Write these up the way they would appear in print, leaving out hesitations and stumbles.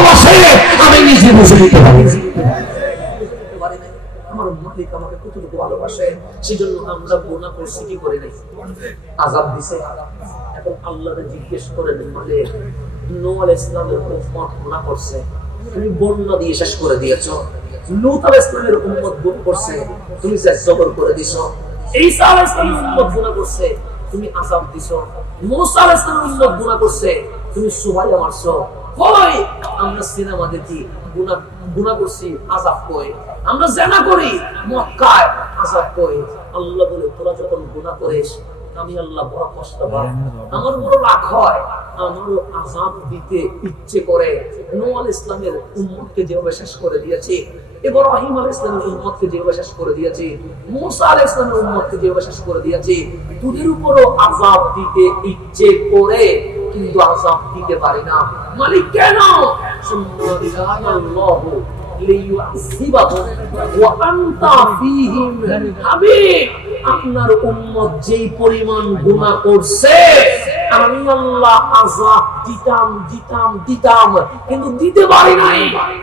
ভালোবাসে আমি নিজে বুঝে নিতে পারি। আমার মালিক আমাকে কতটুকু ভালোবাসে, সেজন্য আমরা গুনাহ করছি কি করে নাই, আযাব দিছে। এখন আল্লাহকে জিজ্ঞেস করেন, মালিক নূহ আলাইহিস সালামের উম্মত গুনাহ করছে, তুমি বন্যা দিয়ে শেষ করে দিয়েছো। লূত আলাইহিস সালামের উম্মত গুনাহ করছে, তুমি জবর করে দিছো। ঈসা আলাইহিস সালামের উম্মত গুনাহ করছে, তুমি আযাব দিছো। মুসা আলাইহিস সালামের উম্মত গুনাহ করছে, তুমি সুবাইয়া মারছো। কই আমরা সিনেমা দেখি গুনাহ করছি, আযাব কই? আমরা জিনা করি, মক্কায় আযাব কই? আল্লাহ বলে তোরা যখন গুনাহ করিস আমি আল্লাহ বড় কষ্ট পাই, আমার বড় রাগ হয়, আমারও আযাব দিতে ইচ্ছে করে। নূহ আলাইহিস সালামের উম্মতকে যেভাবে শেষ করে দিয়েছি, ইব্রাহিম আলাইহিস সালামের উম্মতকে যেভাবে শেষ করে দিয়েছি, মুসা আলাইহিস সালামের উম্মতকে যেভাবে শেষ করে দিয়েছি, তোদের উপরও আযাব দিতে ইচ্ছে করে, কিন্তু আযাব দিতে পারি না। মালিক কেন? সুবহানাল্লাহু লিইউযিবাহুম ওয়া আনতা ফীহিম। হাবিব, আপনার উম্মত যেই পরিমাণ গুনাহ করছে আমি আল্লাহ আযাব দিতাম, কিন্তু দিতে পারি নাই,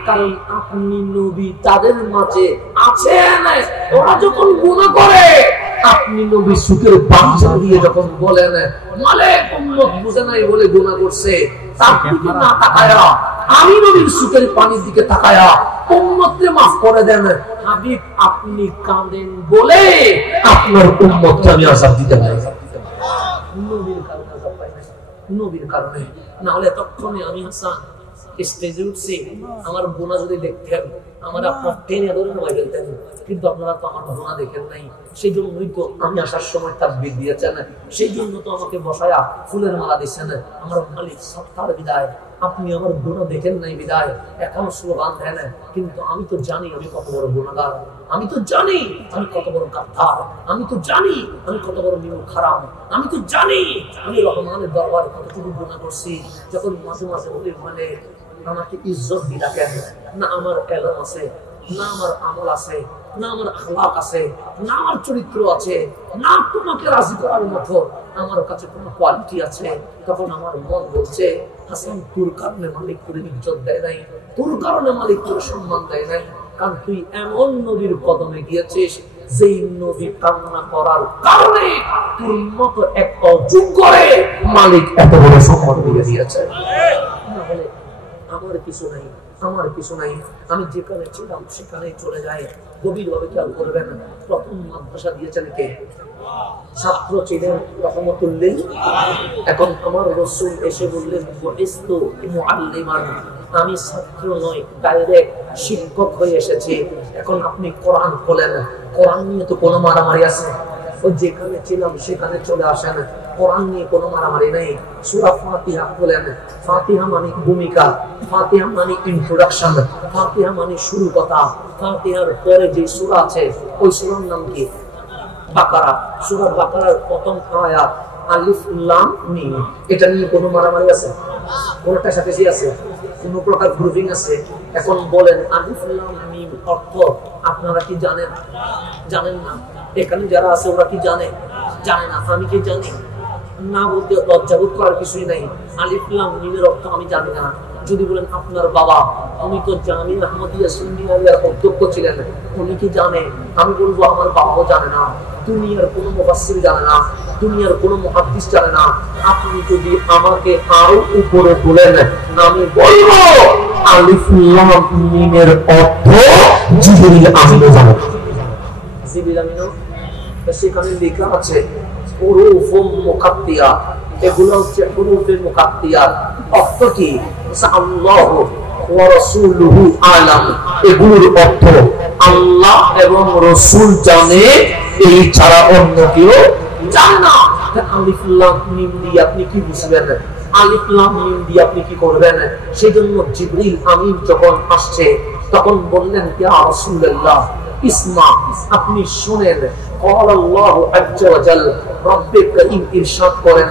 কারণ আপনি নবী তাদের মাঝে আছেন। ওরা যখন গুনাহ করে আপনি নবী সুখের বাঞ্ছা দিয়ে যখন বলেন মালিক উম্মত বুঝে নাই বলে গুনাহ করছে, তার দিকে না তাকায়া আমি নবীর সুখের পানির দিকে তাকায়া উম্মতকে মাফ করে দেন। হাবিব, আপনি কাঁদেন বলে আপনার উম্মতকে আমি আযাব দিতে পারি। নবীর কারণে আযাব পাই না, নবীর কারণে। না হলে এতক্ষণে আমি হাসান স্টেজে উঠছি, আমার গুনাহ যদি দেখতেন আমার আপনার টেনে ধরে নামাই ফেলতেন, কিন্তু আপনারা তো আমার গুনাহ দেখেন নাই। সেই জন্যই তো আমি আসার সময় তাকবীর দিয়েছেন, সেই জন্য তো আমাকে বসায়া ফুলের মালা দিচ্ছেন। আমার মালিক সত্তার বিদায়, আপনি আমার গুনাহ দেখেন নাই বিদায় এখনো স্লোগান দেন, কিন্তু আমি তো জানি আমি কত বড় গুনাহগার, আমি তো জানি আমি কত বড় গাদ্দার, আমি তো জানি আমি কত বড় নিমুখ হারাম, আমি তো জানি আমি রহমানের দরবারে কতটুকু গুনাহ করছি। যখন মাঝে মাঝে বলি মানে আমাকে ইজ্জত দিয়ে রাখেন না, আমার এলম আছে না, আমার আমল আছে না, আমার আখলাক আছে না, আমার চরিত্র আছে না, তোমাকে রাজি করার মতো আমার কাছে কোনো কোয়ালিটি আছে, তখন আমার মন বলছে হাসান তোর কারণে মালিক তোর ইজ্জত দেয় নাই, তোর কারণে মালিক তোর সম্মান দেয় নাই, কারণ তুই এমন নবীর কদমে গিয়েছিস যেই নবী কান্না করার কারণে তোর মতো একটা যুগ করে মালিক এত বড় সম্মান দিয়ে দিয়েছে। আমার কিছু নাই, আমার কিছু নাই, আমি যেখানে ছিলাম সেখানে চলে যাই। গভীর ভাবে খেয়াল করবেন, প্রথম মাদ্রাসা দিয়েছেন কে? ছাত্র ছিলেন রহমতুল্লাহ। এখন আমার রাসূল এসে বললেন বুইস্তু মুআল্লিমান, আমি ছাত্র নই, ডাইরেক্ট শিক্ষক হয়ে এসেছি। এখন আপনি কোরআন খোলেন, কোরআন নিয়ে তো কোনো মারামারি আছে? ও যেখানে ছিলাম সেখানে চলে আসেন, কোরআন নিয়ে কোনো মারামারি নেই। সূরা ফাতিহা খোলেন, ফাতিহা মানে ভূমিকা, ফাতিহা মানে ইন্ট্রোডাকশন, ফাতিহা মানে শুরু কথা। ফাতিহার পরে যে সূরা আছে ওই সূরার নাম কি? বাকারা। সূরা বাকারার প্রথম আয়াত আলিফ লাম মিম। এটা নিয়ে কোনো মারামারি আছে? কোনটার সাথে কি আছে? কোন প্রকার গ্রুপিং আছে? এখন বলেন আলিফ লাম মিম অর্থ আপনারা কি জানেন? জানেন না? এখানে যারা আছে ওরা কি জানে? জানে না। আমি কি জানি? না বলতে লজ্জাবোধ করার কিছুই নাই। আলিফ লাম মিমের অর্থ আমি জানি না। যদি বলেন আপনার বাবা উনি তো জামিয়া আহমদিয়া সুন্নিয়ার অধ্যক্ষ ছিলেন, উনি কি জানে? আমি বলবো আমার বাবাও জানে না, দুনিয়ার কোনো মুফাসসির জানে না, দুনিয়ার কোনো মুহাদ্দিস জানে না। আপনি যদি আমাকে আরো উপরে তোলেন আমি বলবো আলিফ লাম মিমের অর্থ জিবরিল আমিনও জানে। জিবরিল আমিনও সেখানে লেখা আছে হুরুফুম মুকাত্তিয়া, এগুলো হচ্ছে হুরুফে মুকাত্তিয়া। অর্থ কি? আল্লাহু ওয়া রাসূলুহু আলাম। এগুলোর অর্থ আল্লাহ এবং রাসূল জানে, এই ছাড়া অন্য কেউ জানে না। আলিফ লাম মিম দিয়ে আপনি কি বুঝবেন? আলিফ লাম মিম দিয়ে আপনি কি করবেন? সেজন্য জিবরিল আমিন যখন আসছে তখন বললেন ইয়া রাসূলুল্লাহ ইসমা, আপনি শুনেন। قال الله عز وجل رب كريم ইরশাদ করেন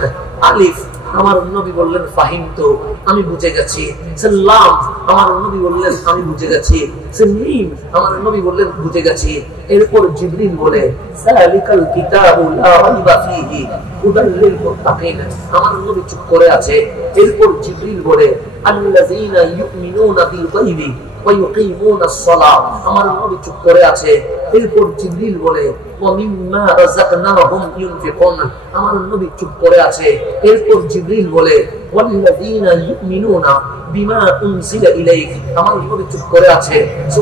আলিফ, আমার নবী বললেন ফাহিমতু, আমি বুঝে গেছি। সাল্লাম, আমার নবী বললেন আমি বুঝে গেছি। মিম, আমার নবী বললেন বুঝে গেছি। এরপর জিবরিল বলে যালিকাল কিতাবু লা রাইবা ফীহি হুদাল লিল মুত্তাকিন, আমার নবী চুপ করে আছে। এরপর জিবরিল বলে আল্লাযীনা ইউমিনুনা বিল গায়বি ওয়া ইউকিমুনাস সালাহ। আমার নবী চুপ করে আছে। এরপর জিবরিল বলে ওয়া মিম্মা রাযাকনাহুম ইউনফিকুন। আমার নবী চুপ করে আছে। এরপর জিবরিল বলে ওয়াল্লাযীনা ইউমিনুনা বিমা উনজিলা ইলাইক। আমার নবী চুপ করে আছে।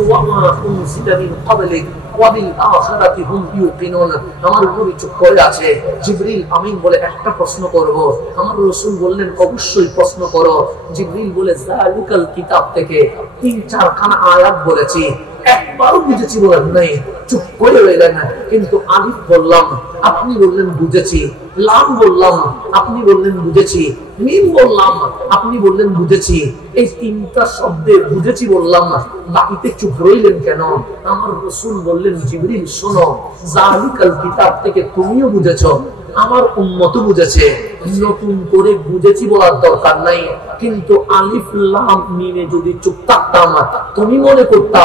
ওয়া মা উনজিলা মিন ক্বাবলিক ওয়া বিল আখিরাতি হুম ইউকিনুন। আমার নবী চুপ করে আছে। জিবরিল আমিন বলে একটা প্রশ্ন করব। আমার রাসূল বললেন অবশ্যই প্রশ্ন করো। জিবরিল বলে যালিকাল কিতাব থেকে 3-4 খানা আয়াত বলেছি, একবারও বুঝেছি বলেন নাই, চুপ করে রইলেন। কিন্তু আলিফ বললাম, আপনি বললেন বুঝেছি। লাম বললাম, আপনি বললেন বুঝেছি। মিম বললাম, আপনি বললেন বুঝেছি। এই 3টা শব্দে বুঝেছি বললাম, বাকিতে চুপ রইলেন কেন? আমার রাসূল বললেন জিবরিল শোনো, যালিকাল কিতাব থেকে তুমিও বুঝেছো, আমার উম্মত বুঝেছে, নতুন করে বুঝেছি বলার দরকার নাই। কিন্তু আলিফ লাম মিমে যদি চুপ থাকতাম, তুমি মনে করতা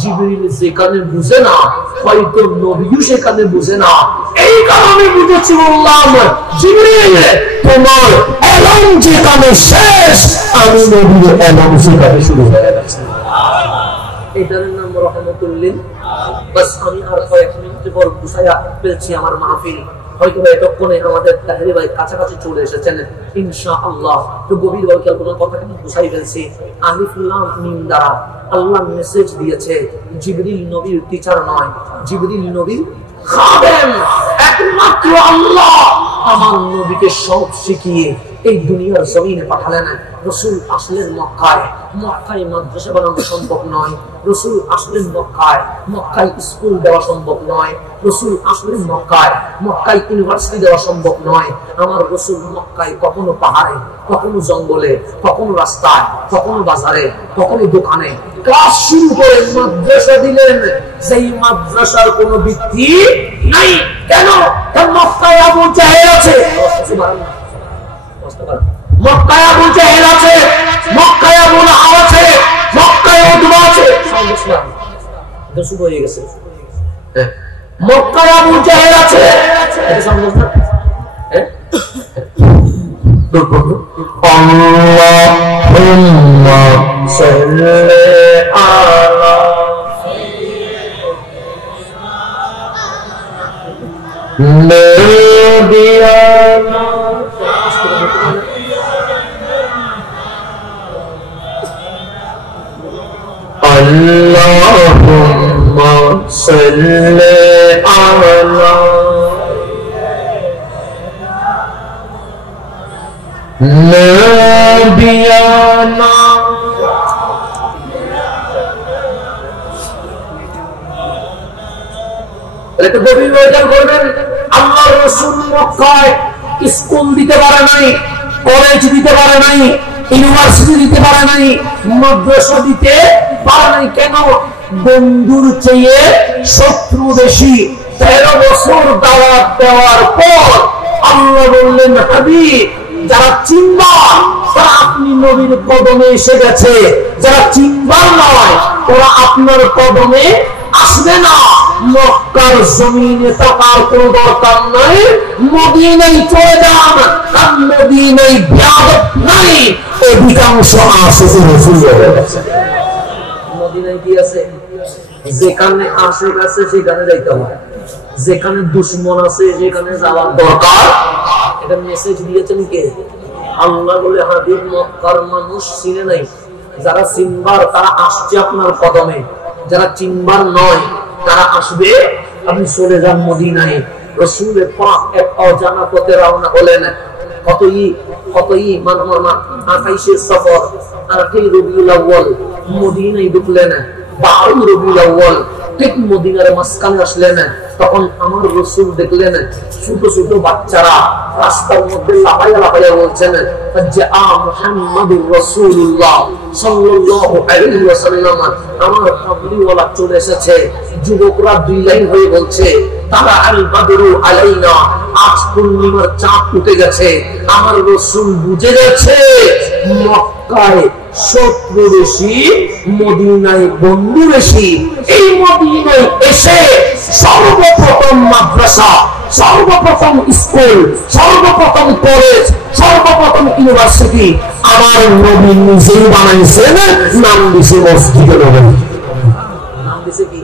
জিবরিল যেখানে বুঝে না, হয়তো নবীও সেখানে বুঝে না। এই কারণে বুঝেছি বললাম, জিবরিল তোমার এলম যেখানে শেষ, আমি নবীর এলম সেখানে শুরু হয়ে গেছে। এটার নাম রহমতুল লিল। বাস আমি আর কয়েক মিনিট পর বুঝাইয়া ফেলছি আমার মাহফিল। হয়তো এতক্ষণে আমাদের তাহরি ভাই কাছাকাছি চলে এসেছেন ইনশাআল্লাহ। তো গভীর ভাবে খেয়াল করুন, কথা কিন্তু বুঝাই ফেলছি। আলিফ লাম মিম দ্বারা আল্লাহ মেসেজ দিয়েছে জিবরিল নবীর টিচার নয়, জিবরিল নবীর খাদেম। একমাত্র আল্লাহ আমার নবীকে সব শিখিয়ে এই দুনিয়ার জমিনে পাঠালেন। রাসূল আসলেন মক্কায়, মক্কায় মাদ্রাসা বানানো সম্ভব নয়। রাসূল আসলেন মক্কায়, মক্কায় স্কুল দেওয়া সম্ভব নয়। রাসূল আসলেন মক্কায়, মক্কায় ইউনিভার্সিটি দেওয়া সম্ভব নয়। আমার রাসূল মক্কায় কখনো পাহাড়ে, কখনো জঙ্গলে, কখনো রাস্তায়, কখনো বাজারে, কখনো দোকানে ক্লাস শুরু করে মাদ্রাসা দিলেন, সেই মাদ্রাসার কোনো ভিত্তি নাই। কেন? মক্কায় আবু জাহেল আছে, মক্কায় আবু জাহেল আছে, মক্কায় আবু লাহাব আছে, মক্কায় উতবা আছে। এটা শুরু হয়ে গেছে। মক্কায় আবু জাহেল আছে, এটা সম্ভব না। আল্লাহুম্মা সাল্লি আলা নবিয়ানা Allahumma salli ala nabiyana এটা গভীর ওয়াজ করবেন। আল্লাহর রাসূল মক্কায় স্কুল দিতে পারে নাই, কলেজ দিতে পারে নাই, ইউনিভার্সিটি দিতে পারে নাই, মাদ্রাসা দিতে পারে নাই। কেন? বন্ধুর চেয়ে শত্রু বেশি। 13 বছর দাওয়াত দেওয়ার পর আল্লাহ বললেন হাবিব, যারা চিনবার তারা আপনি নবীর কদমে এসে গেছে, যারা চিনবার নয় ওরা আপনার কদমে আসবে না। মক্কার জমিনে থাকার কোনো দরকার নাই, মদিনায় চলে যান, কারণ মদিনায় বিয়াদত নাই। অধিকাংশ আশিক রাসূল হয়ে গেছে। মদিনায় কি আছে? যেখানে আশিক আছে সেখানে যাইতে হবে, যেখানে দুশমন আছে সেখানে যাওয়ার দরকার। এটা মেসেজ দিয়েছেন কে? আল্লাহ বলে হাবিব মক্কার মানুষ চিনে নাই, যারা চিনবার তারা আসছে আপনার কদমে, যারা চিনবার নয় তারা আসবে। আপনি চলে যান মদিনায়। রাসূলের পাক এক অজানা পথে রওনা হলেন। কতই মানমা 28 সফর, 8 রবিউল আউয়াল মদিনায় ঢুকলেন। 12 রবিউল আউয়াল ঠিক মদিনার মাঝখানে আসলেন। তখন আমার রাসূল দেখলেন ছোট ছোট বাচ্চারা রাস্তার মধ্যে লাফাইয়া লাফাইয়া বলছেন যে মুহাম্মাদুর রাসূলুল্লাহ সাল্লাল্লাহু আলাইহি ওয়াসাল্লাম, আমার কামলিওয়ালা চলে এসেছে। যুবকরা 2 লাইন হয়ে বলছে তারা আল বাদরু আলাইনা, আজ পূর্ণিমার চাঁদ উঠে গেছে। আমার রাসূল বুঝে গেছে মক্কায় শত্রু বেশি, মদিনায় বন্ধু বেশি। এই মদিনায় এসে সর্বপ্রথম মাদ্রাসা, সর্বপ্রথম স্কুল, সর্বপ্রথম কলেজ, সর্বপ্রথম ইউনিভার্সিটি আমার নবী নিজেই বানাইছেন, নাম দিছে মসজিদে নববী। নাম দিছে কি?